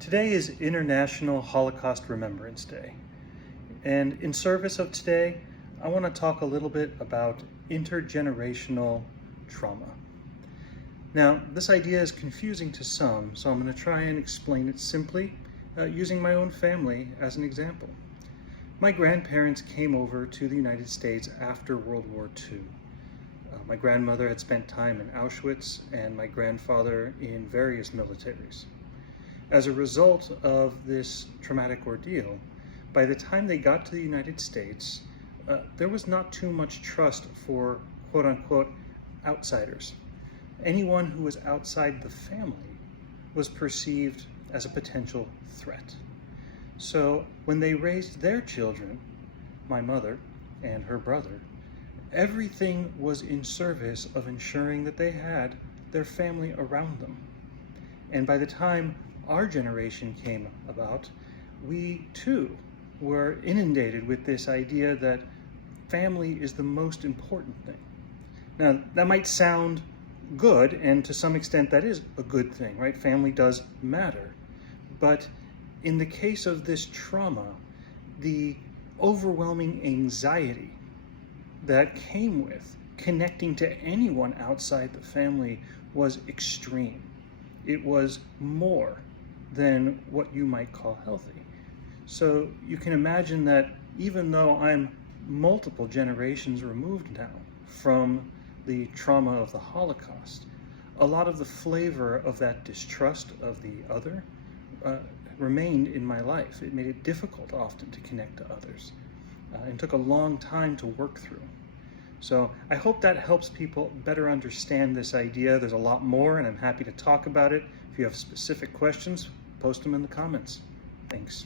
Today is International Holocaust Remembrance Day. And in service of today, I want to talk a little bit about intergenerational trauma. Now, this idea is confusing to some, so I'm going to try and explain it simply using my own family as an example. My grandparents came over to the United States after World War II. My grandmother had spent time in Auschwitz and my grandfather in various militaries. As a result of this traumatic ordeal, by the time they got to the United States, there was not too much trust for quote-unquote outsiders. Anyone who was outside the family was perceived as a potential threat. So when they raised their children, my mother and her brother, everything was in service of ensuring that they had their family around them. And by the time our generation came about, we too were inundated with this idea that family is the most important thing. Now, that might sound good, and to some extent that is a good thing, right? Family does matter. But in the case of this trauma, the overwhelming anxiety that came with connecting to anyone outside the family was extreme. It was more than what you might call healthy. So you can imagine that even though I'm multiple generations removed now from the trauma of the Holocaust, a lot of the flavor of that distrust of the other remained in my life. It made it difficult often to connect to others and took a long time to work through. So I hope that helps people better understand this idea. There's a lot more, and I'm happy to talk about it. If you have specific questions, post them in the comments. Thanks.